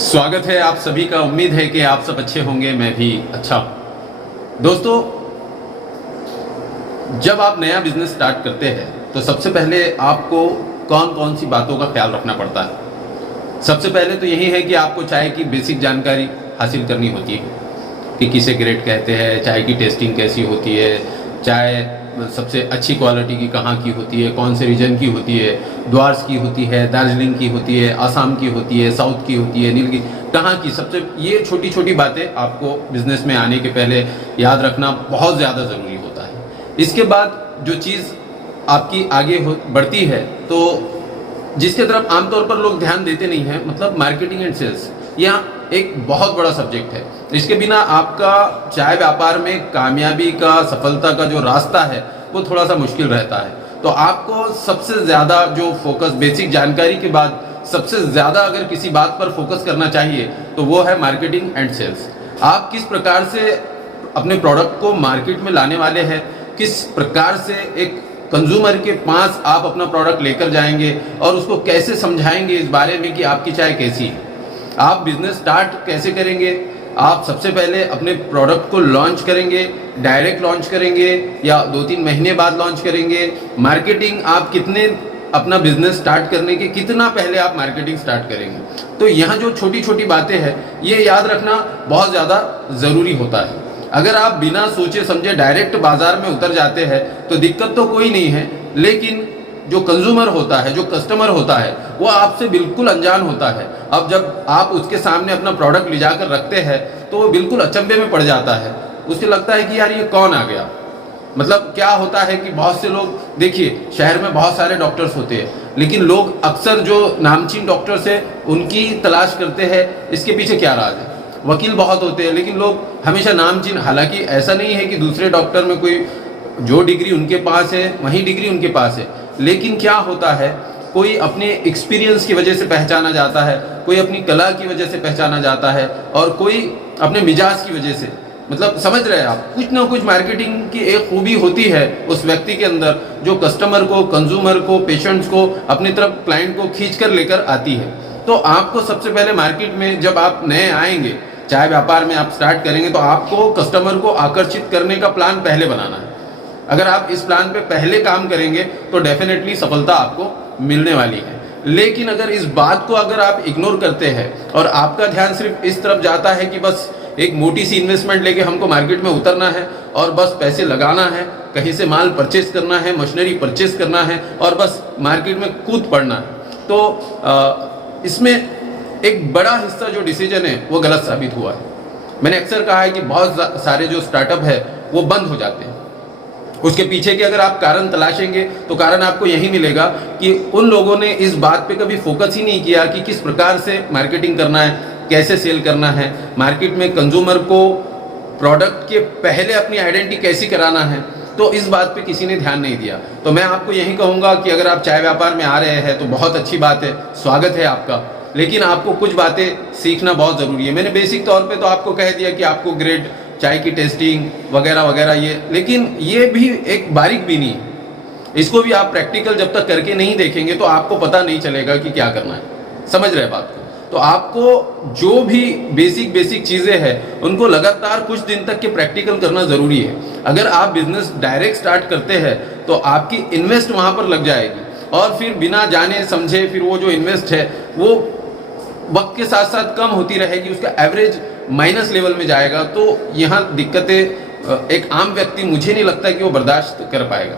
स्वागत है आप सभी का। उम्मीद है कि आप सब अच्छे होंगे, मैं भी अच्छा हूं। दोस्तों, जब आप नया बिजनेस स्टार्ट करते हैं तो सबसे पहले आपको कौन कौन सी बातों का ख्याल रखना पड़ता है। सबसे पहले तो यही है कि आपको चाय की बेसिक जानकारी हासिल करनी होती है कि किसे ग्रेड कहते हैं, चाय की टेस्टिंग कैसी होती है, चाय सबसे अच्छी क्वालिटी की कहाँ की होती है, कौन से रीजन की होती है, द्वार्स की होती है, दार्जिलिंग की होती है, आसाम की होती है, साउथ की होती है, नीलगिरी कहाँ की। सबसे ये छोटी छोटी बातें आपको बिजनेस में आने के पहले याद रखना बहुत ज़्यादा ज़रूरी होता है। इसके बाद जो चीज़ आपकी आगे बढ़ती है तो जिसके तरफ आमतौर पर लोग ध्यान देते नहीं हैं, मतलब मार्केटिंग एंड सेल्स, यह एक बहुत बड़ा सब्जेक्ट है। इसके बिना आपका चाय व्यापार में कामयाबी का, सफलता का जो रास्ता है वो थोड़ा सा मुश्किल रहता है। तो आपको सबसे ज़्यादा जो फोकस बेसिक जानकारी के बाद सबसे ज़्यादा अगर किसी बात पर फोकस करना चाहिए तो वो है मार्केटिंग एंड सेल्स। आप किस प्रकार से अपने प्रोडक्ट को मार्केट में लाने वाले हैं, किस प्रकार से एक कंज्यूमर के पास आप अपना प्रोडक्ट लेकर जाएंगे और उसको कैसे समझाएंगे इस बारे में कि आपकी चाय कैसी है। आप बिजनेस स्टार्ट कैसे करेंगे। आप सबसे पहले अपने प्रोडक्ट को लॉन्च करेंगे, डायरेक्ट लॉन्च करेंगे या 2-3 महीने बाद लॉन्च करेंगे। मार्केटिंग आप कितने, अपना बिजनेस स्टार्ट करने के कितना पहले आप मार्केटिंग स्टार्ट करेंगे। तो यहाँ जो छोटी छोटी बातें हैं ये याद रखना बहुत ज़्यादा ज़रूरी होता है। अगर आप बिना सोचे समझे डायरेक्ट बाजार में उतर जाते हैं तो दिक्कत तो कोई नहीं है, लेकिन जो कंज्यूमर होता है, जो कस्टमर होता है, वो आपसे बिल्कुल अनजान होता है। अब जब आप उसके सामने अपना प्रोडक्ट ले जाकर रखते हैं तो वो बिल्कुल अचंभे में पड़ जाता है। उसे लगता है कि यार ये कौन आ गया। मतलब क्या होता है कि बहुत से लोग, देखिए शहर में बहुत सारे डॉक्टर्स होते हैं, लेकिन लोग अक्सर जो नामचीन डॉक्टर्स है उनकी तलाश करते हैं। इसके पीछे क्या राज है। वकील बहुत होते हैं लेकिन लोग हमेशा नामचीन, हालांकि ऐसा नहीं है कि दूसरे डॉक्टर में कोई, जो डिग्री उनके पास है वही डिग्री उनके पास है, लेकिन क्या होता है, कोई अपने एक्सपीरियंस की वजह से पहचाना जाता है, कोई अपनी कला की वजह से पहचाना जाता है और कोई अपने मिजाज की वजह से। मतलब समझ रहे हैं आप, कुछ ना कुछ मार्केटिंग की एक खूबी होती है उस व्यक्ति के अंदर जो कस्टमर को, कंज्यूमर को, पेशेंट्स को अपनी तरफ, क्लाइंट को खींच कर लेकर आती है। तो आपको सबसे पहले मार्केट में जब आप नए आएंगे, चाय व्यापार में आप स्टार्ट करेंगे, तो आपको कस्टमर को आकर्षित करने का प्लान पहले बनाना है। अगर आप इस प्लान पे पहले काम करेंगे तो डेफिनेटली सफलता आपको मिलने वाली है। लेकिन अगर इस बात को अगर आप इग्नोर करते हैं और आपका ध्यान सिर्फ इस तरफ जाता है कि बस एक मोटी सी इन्वेस्टमेंट लेके हमको मार्केट में उतरना है और बस पैसे लगाना है, कहीं से माल परचेस करना है, मशीनरी परचेस करना है और बस मार्केट में कूद पड़ना है, तो इसमें एक बड़ा हिस्सा जो डिसीजन है वो गलत साबित हुआ है। मैंने अक्सर कहा है कि बहुत सारे जो स्टार्टअप है वो बंद हो जाते हैं। उसके पीछे के अगर आप कारण तलाशेंगे तो कारण आपको यही मिलेगा कि उन लोगों ने इस बात पे कभी फोकस ही नहीं किया कि किस प्रकार से मार्केटिंग करना है, कैसे सेल करना है, मार्केट में कंज्यूमर को प्रोडक्ट के पहले अपनी आइडेंटिटी कैसी कराना है। तो इस बात पे किसी ने ध्यान नहीं दिया। तो मैं आपको यही कहूँगा कि अगर आप चाय व्यापार में आ रहे हैं तो बहुत अच्छी बात है, स्वागत है आपका, लेकिन आपको कुछ बातें सीखना बहुत ज़रूरी है। मैंने बेसिक तौर पे तो आपको कह दिया कि आपको ग्रेड, चाय की टेस्टिंग वगैरह वगैरह ये, लेकिन ये भी एक बारीक भी नहीं है। इसको भी आप प्रैक्टिकल जब तक करके नहीं देखेंगे तो आपको पता नहीं चलेगा कि क्या करना है। समझ रहे बात को। तो आपको जो भी बेसिक चीज़ें हैं उनको लगातार कुछ दिन तक के प्रैक्टिकल करना ज़रूरी है। अगर आप बिजनेस डायरेक्ट स्टार्ट करते हैं तो आपकी इन्वेस्ट वहाँ पर लग जाएगी और फिर बिना जाने समझे फिर वो जो इन्वेस्ट है वो वक्त के साथ साथ कम होती रहेगी, उसका एवरेज माइनस लेवल में जाएगा। तो यहाँ दिक्कतें एक आम व्यक्ति, मुझे नहीं लगता कि वो बर्दाश्त कर पाएगा।